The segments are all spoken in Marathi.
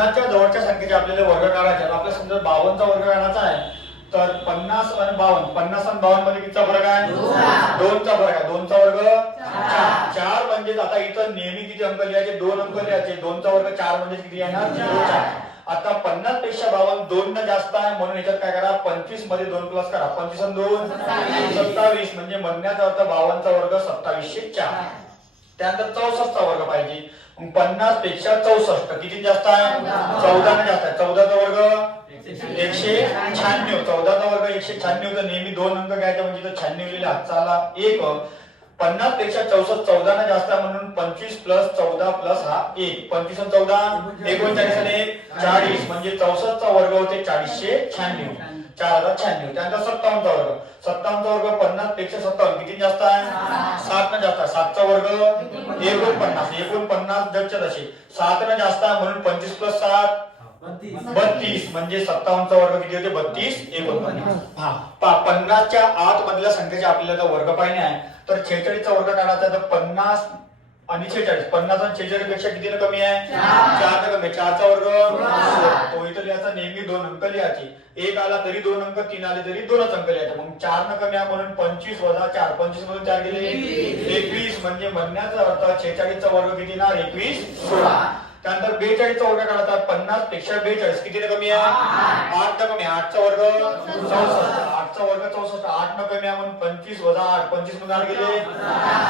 50च्या जवळच्या संख्येचे आपल्याला वर्ग काढायचे आहेत. आपल्या समजा 52चा वर्ग काढायचा आहे तर 50 आणि 52, 50 आणि 52 मध्ये कितीचा फरक आहे? 2चा फरक आहे. 2चा वर्ग 4 म्हणजे आता इथं नेहमी किती अंक लिहायचे? 2 अंक लिहायचे. 2चा वर्ग 4 म्हणजे किती येणार? 4. आता 50 पेक्षा 52 2 न जास्त आहे म्हणून याच्यात काय करा? 25 मध्ये 2 प्लस करा. 25 आणि 2 27 म्हणजे म्हणण्याचा अर्थ 52चा वर्ग 2704. त्यानंतर 64 चा वर्ग पाहिजे. मग 50 पेक्षा 64 किती जास्त आहे? 14 ने जास्त आहे. 14 चा वर्ग 196. 14 चा वर्ग 196 तर नेहमी 2 अंक घ्यायचे म्हणजे तो 96 लिहिला. चला 1. 50 पेक्षा 64 14 ने जास्त आहे म्हणून 25 प्लस 14 प्लस हा 1. 25 आणि 14 39 आणि 1 40 म्हणजे 64 चा वर्ग होते 496. 4096. त्यानंतर 57 चा वर्ग. 57 चा वर्ग 50 पेक्षा 57 किती जास्त आहे? 7 ने जास्त आहे. 7 चा वर्ग 49. 49 जगच्या तसे 7 ने जास्त आहे म्हणून 25 प्लस 7 32 म्हणजे 57 चा वर्ग किती होते? 32 49. हा 50 च्या आत मधल्या संख्येचे आपल्याला वर्ग पाहिजे आहे तर 46 चा वर्ग काढायचा तर 50 आणि 46. 50 आणि 46 पेक्षा किती कमी आहे? 4 ने कमी. 4 चा वर्ग 16. तो इथं लिहायचा नेहमी 2 अंक लिहायचे. 1 आला तरी 2 अंक, 3 आले तरी 2च अंक लिहायचे. मग 4 न कमी आहे म्हणून 25 वजा 4. 25 मधून 4 गेले 21 म्हणजे म्हणण्याचा अर्थ 46 चा वर्ग किती येणार? 21 16. त्यानंतर 42 चा वर्ग काढायचा. 50 पेक्षा 42 किती कमी आहे? 8 न कमी. 8 चा वर्ग 64. 8 चा वर्ग 64. 8 न कमी आहे म्हणून 25 वजा 8. 25 मधून 8 गेले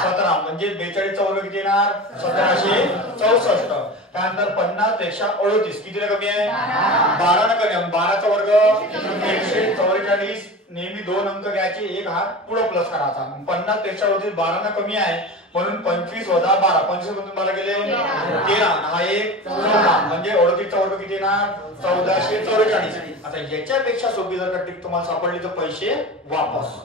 17 म्हणजे 42 चा वर्ग किती येणार? 1764. त्यानंतर 50 पेक्षा 38 किती कमी आहे? 12 न कमी आहे. 12 चा वर्ग 144. नेहमी 2 अंक घ्यायचे. एक हा पुढे प्लस करायचा. 50 पेक्षा 38 12 न कमी आहे म्हणून 25 वजा 12. 25 मधून 12 गेले 13. हा एक 14 म्हणजे 38 चा वर्ग किती येणार? 1444. आता याच्यापेक्षा सोपी जर का ट्रिक तुम्हाला सापडली तर पैसे वापस.